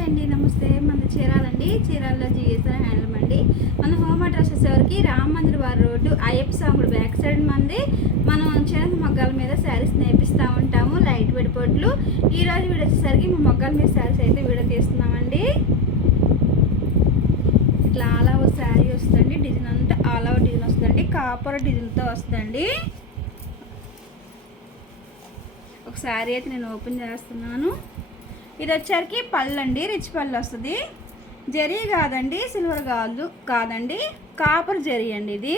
Hi అండి, నమస్తే. మన చీరాలండి, చీరాల్లో జీఎస్ఆర్ హ్యాండ్లూమ్ అండి. మన హోమ్ అడ్రస్ వచ్చేసరికి రామ మందిర్ వారి రోడ్డు, అయ్యప్ప స్వామి బ్యాక్ సైడ్ మంది. మనం చిన్న మొగ్గాల మీద శారీస్ నేర్పిస్తూ ఉంటాము, లైట్ వెయిట్ పొట్లు. ఈరోజు వీడియో వచ్చేసరికి మా మొగ్గాల మీద శారీస్ అయితే వీడియో తీస్తున్నామండి. ఇట్లా ఆల్ ఓవర్ శారీ వస్తుందండి, డిజైన్ అంతా ఆల్ ఓవర్ డిజైన్ వస్తుందండి, కాపర్ డిజైన్తో వస్తుందండి. ఒక శారీ అయితే నేను ఓపెన్ చేస్తున్నాను. ఇది వచ్చరికి పళ్ళు అండి, రిచ్ పళ్ళు వస్తుంది. జరీ కాదండి, సిల్వర్ కాదండి, కాపర్ జరీ అండి ఇది.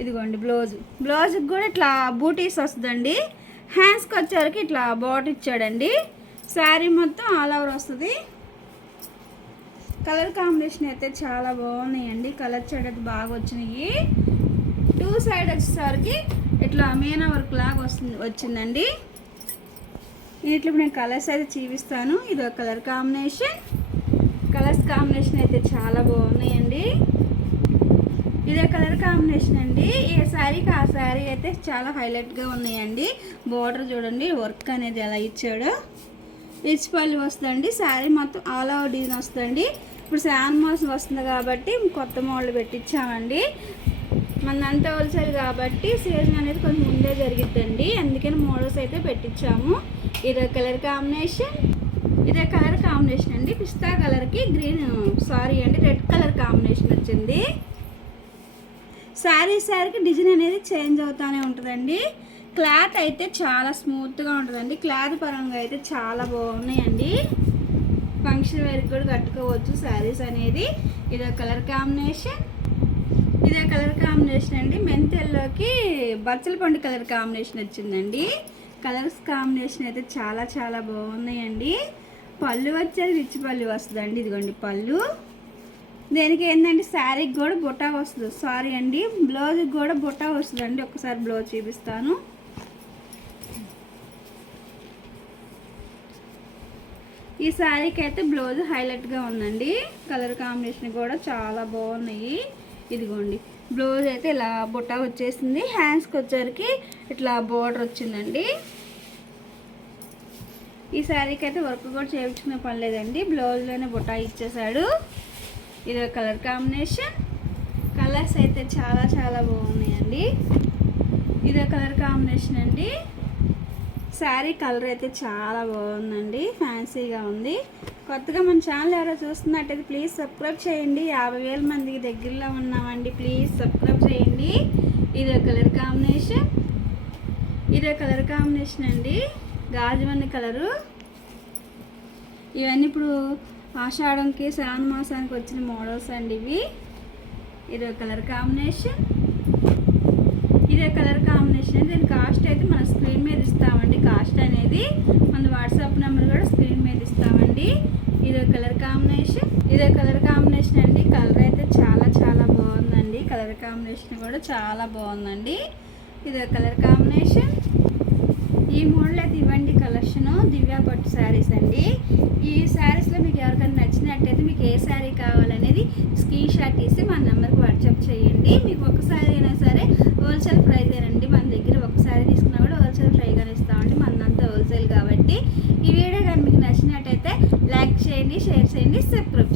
ఇదిగోండి బ్లౌజ్కి కూడా ఇట్లా బూటీస్ వస్తుందండి. హ్యాండ్స్కి వచ్చరికి ఇట్లా బాట్ ఇచ్చాడండి. శారీ మొత్తం ఆల్ ఓవర్ వస్తుంది. కలర్ కాంబినేషన్ అయితే చాలా బాగున్నాయండి. కలర్ షేడ్ అయితే బాగా వచ్చినాయి. టూ సైడ్ వచ్చేసరికి ఇట్లా మీనా వర్క్ లాగా వచ్చిందండి. ఇట్లా నేను కలర్స్ అయితే చూపిస్తాను. ఇది ఒక కలర్ కాంబినేషన్. కలర్స్ కాంబినేషన్ అయితే చాలా బాగున్నాయండి. ఇదే కలర్ కాంబినేషన్ అండి. ఏ శారీకి ఆ శారీ అయితే చాలా హైలైట్గా ఉన్నాయండి. బోర్డర్ చూడండి, వర్క్ అనేది ఎలా ఇచ్చాడో. రిచ్ పళ్ళు వస్తుందండి. శారీ మొత్తం ఆల్ ఓవర్ డిజైన్ వస్తుందండి. ఇప్పుడు శాన్ మాసం వస్తుంది కాబట్టి కొత్త మోడల్ పెట్టించామండి. మనంతా హోల్సేల్ కాబట్టి సీజన్ అనేది కొంచెం ముందే జరిగిద్దండి, అందుకని మోడల్స్ అయితే పెట్టించాము. ఇదే కలర్ కాంబినేషన్. ఇదే కలర్ కాంబినేషన్ అండి. పిస్తా కలర్కి రెడ్ కలర్ కాంబినేషన్ వచ్చింది. శారీకి డిజైన్ అనేది చేంజ్ అవుతూనే ఉంటుందండి. క్లాత్ అయితే చాలా స్మూత్గా ఉంటుందండి. క్లాత్ పరంగా అయితే చాలా బాగున్నాయండి. ఫంక్షన్ వేర్కి కూడా కట్టుకోవచ్చు శారీస్ అనేది. ఇదే కలర్ కాంబినేషన్. ఇదే కలర్ కాంబినేషన్ అండి. మెంతెల్లోకి బచ్చల పండు కలర్ కాంబినేషన్ వచ్చిందండి. కలర్స్ కాంబినేషన్ అయితే చాలా చాలా బాగున్నాయండి. పళ్ళు వచ్చేది రిచ్ పళ్ళు వస్తుందండి. ఇదిగోండి పళ్ళు. దేనికి ఏంటంటే శారీకి కూడా బుట్ట వస్తుంది. బ్లౌజ్కి కూడా బుట్ట వస్తుందండి. ఒకసారి బ్లౌజ్ చూపిస్తాను. ఈ శారీకి అయితే బ్లౌజ్ హైలైట్గా ఉందండి. కలర్ కాంబినేషన్ కూడా చాలా బాగున్నాయి. ఇదిగోండి బ్లౌజ్ అయితే ఇలా బుట్ట వచ్చేసింది. హ్యాండ్స్కి వచ్చరికి ఇట్లా బోర్డర్ వచ్చిందండి. ఈ శారీకి అయితే వర్క్ కూడా చేయించుకునే పని లేదండి, బ్లౌజ్లోనే బుట్ట ఇచ్చేసాడు. ఇది కలర్ కాంబినేషన్. కలర్స్ అయితే చాలా చాలా బాగున్నాయండి. ఇదే కలర్ కాంబినేషన్ అండి. శారీ కలర్ అయితే చాలా బాగుందండి, ఫ్యాన్సీగా ఉంది. కొత్తగా మన ఛానల్ ఎవరో చూస్తున్నట్టయితే ప్లీజ్ సబ్స్క్రైబ్ చేయండి. 50,000 మందికి దగ్గరలో ఉన్నామండి, ప్లీజ్ సబ్స్క్రైబ్ చేయండి. ఇదే కలర్ కాంబినేషన్. ఇదే కలర్ కాంబినేషన్ అండి, గాజువన్ని కలరు. ఇవన్నీ ఇప్పుడు ఆషాఢంకి శ్రావణ మాసానికి వచ్చిన మోడల్స్ అండి ఇవి. ఇదే కలర్ కాంబినేషన్. ఇదే కలర్ కాంబినేషన్. దీని కాస్ట్ అయితే మన స్క్రీన్ మీద ఇస్తామండి. కాస్ట్ అనేది మన వాట్సాప్ నెంబర్ కూడా స్క్రీన్ మీద ఇస్తామండి. ఇదే కలర్ కాంబినేషన్. ఇదే కలర్ కాంబినేషన్ అండి. కలర్ అయితే చాలా చాలా బాగుందండి. కలర్ కాంబినేషన్ కూడా చాలా బాగుందండి. ఇదే కలర్ కాంబినేషన్. ఈ మోడల్ అయితే ఇవ్వండి కలెక్షన్ దివ్య పట్టు శారీస్ అండి. ఈ శారీస్లో మీకు ఎవరికైనా నచ్చినట్టయితే మీకు ఏ శారీ కావాలనేది స్క్రీన్ షాట్ తీసి మన నెంబర్కి వాట్సాప్ చేయండి. మీకు ఒక శారీ అయినా సరే హోల్సేల్ ప్రైస్ ఏనండి. మన దగ్గర ఒక శారీ తీసుకున్నా కూడా హోల్సేల్ ప్రైస్గానే ఇస్తామండి, మనంతా హోల్సేల్ కాబట్టి. ఈ వీడియో కానీ మీకు నచ్చినట్టయితే లైక్ చేయండి, షేర్ చేయండి, సబ్స్క్రైబ్